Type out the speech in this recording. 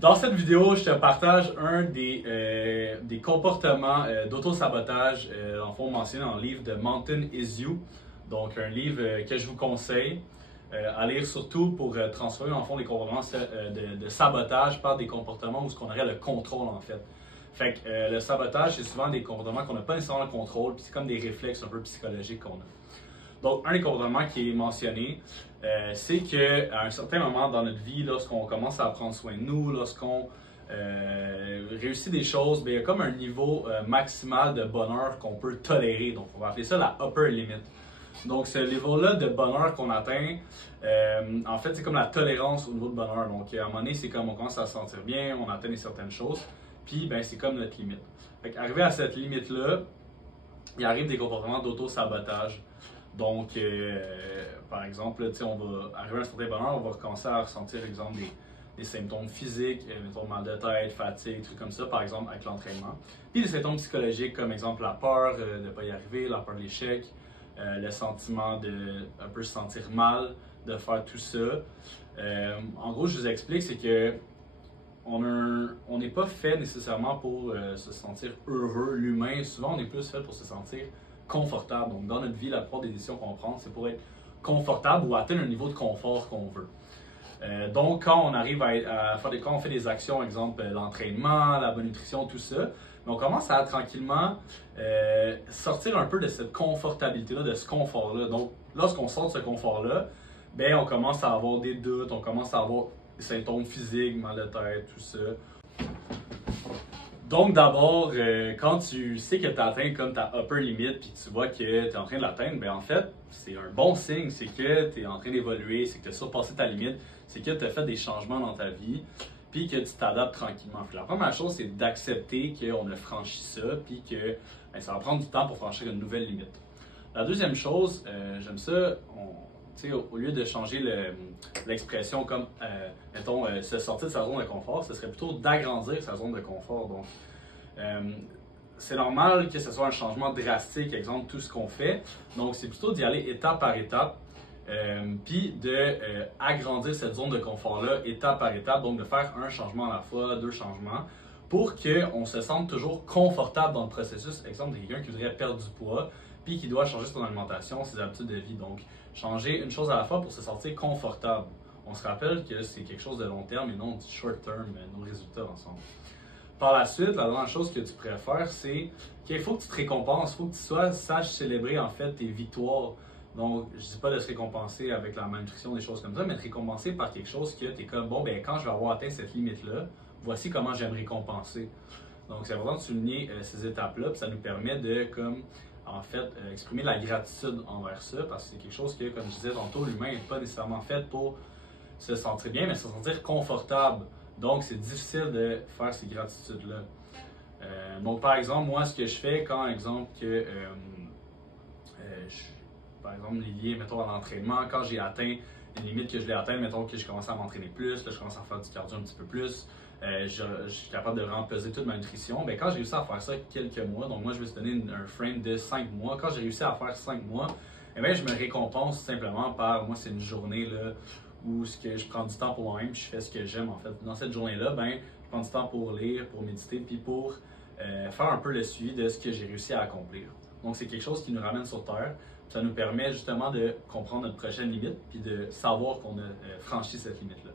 Dans cette vidéo, je te partage un des comportements d'auto-sabotage, en fond mentionné dans le livre de Mountain Is You. Donc, un livre que je vous conseille à lire surtout pour transformer en fond les comportements de sabotage par des comportements où ce qu'on aurait le contrôle en fait. Fait que le sabotage, c'est souvent des comportements qu'on n'a pas nécessairement le contrôle, puis c'est comme des réflexes un peu psychologiques qu'on a. Donc, un des comportements qui est mentionné, c'est qu'à un certain moment dans notre vie, lorsqu'on commence à prendre soin de nous, lorsqu'on réussit des choses, bien, il y a comme un niveau maximal de bonheur qu'on peut tolérer. Donc, on va appeler ça la upper limit. Donc, ce niveau-là de bonheur qu'on atteint, en fait, c'est comme la tolérance au niveau de bonheur. Donc, à un moment donné, c'est comme on commence à se sentir bien, on atteint certaines choses, puis ben, c'est comme notre limite. Fait qu'arrivé à cette limite-là, il arrive des comportements d'auto-sabotage. Donc, par exemple, on va arriver à un certain bonheur, on va recommencer à ressentir, exemple, des symptômes physiques, mettons mal de tête, fatigue, trucs comme ça, par exemple, avec l'entraînement. Puis des symptômes psychologiques, comme exemple la peur de ne pas y arriver, la peur de l'échec, le sentiment de un peu se sentir mal, de faire tout ça. En gros, je vous explique, c'est que on n'est pas fait nécessairement pour se sentir heureux. L'humain, souvent, on est plus fait pour se sentir confortable. Donc, dans notre vie, la plupart des décisions qu'on prend, c'est pour être confortable ou atteindre un niveau de confort qu'on veut. Donc, quand on arrive à faire quand on fait des actions, exemple l'entraînement, la bonne nutrition, tout ça, on commence à tranquillement sortir un peu de cette confortabilité-là, de ce confort-là. Donc, lorsqu'on sort de ce confort-là, ben, on commence à avoir des doutes, on commence à avoir des symptômes physiques, mal de tête, tout ça. Donc, d'abord, quand tu sais que tu as atteint comme ta upper limit puis tu vois que tu es en train de l'atteindre, bien en fait, c'est un bon signe, c'est que tu es en train d'évoluer, c'est que tu as surpassé ta limite, c'est que tu as fait des changements dans ta vie puis que tu t'adaptes tranquillement. Puis la première chose, c'est d'accepter qu'on a franchi ça puis que bien, ça va prendre du temps pour franchir une nouvelle limite. La deuxième chose, j'aime ça, au lieu de changer l'expression comme, mettons, se sortir de sa zone de confort, ce serait plutôt d'agrandir sa zone de confort. Donc, c'est normal que ce soit un changement drastique, exemple, tout ce qu'on fait. Donc, c'est plutôt d'y aller étape par étape, puis d'agrandir cette zone de confort-là étape par étape. Donc, de faire un changement à la fois, deux changements, pour qu'on se sente toujours confortable dans le processus. Exemple, quelqu'un qui voudrait perdre du poids, puis qui doit changer son alimentation, ses habitudes de vie. Donc, changer une chose à la fois pour se sentir confortable. On se rappelle que c'est quelque chose de long terme et non du short term, nos résultats ensemble. Par la suite, la dernière chose que tu pourrais faire, c'est qu'il faut que tu te récompenses, il faut que tu saches célébrer en fait tes victoires. Donc, je ne dis pas de se récompenser avec la malnutrition, des choses comme ça, mais te récompenser par quelque chose que tu es comme, bon, ben quand je vais avoir atteint cette limite-là, voici comment j'aime récompenser. Donc, c'est important de souligner ces étapes-là, puis ça nous permet de, comme, en fait, exprimer la gratitude envers ça, parce que c'est quelque chose que, comme je disais tantôt, l'humain n'est pas nécessairement fait pour se sentir bien, mais se sentir confortable. Donc, c'est difficile de faire ces gratitudes-là. Donc, par exemple, moi, ce que je fais quand, exemple, par exemple, lié, mettons, à l'entraînement, quand j'ai atteint une limite que je voulais atteindre, mettons que je commence à m'entraîner plus, là, je commence à faire du cardio un petit peu plus, je suis capable de vraiment peser toute ma nutrition. Bien, quand j'ai réussi à faire ça quelques mois, donc moi, je vais se donner un frame de 5 mois. Quand j'ai réussi à faire 5 mois, eh bien, je me récompense simplement par, moi, c'est une journée là, où je prends du temps pour moi-même, je fais ce que j'aime en fait. Dans cette journée-là, ben, je prends du temps pour lire, pour méditer, puis pour faire un peu le suivi de ce que j'ai réussi à accomplir. Donc, c'est quelque chose qui nous ramène sur Terre. Ça nous permet justement de comprendre notre prochaine limite, puis de savoir qu'on a franchi cette limite-là.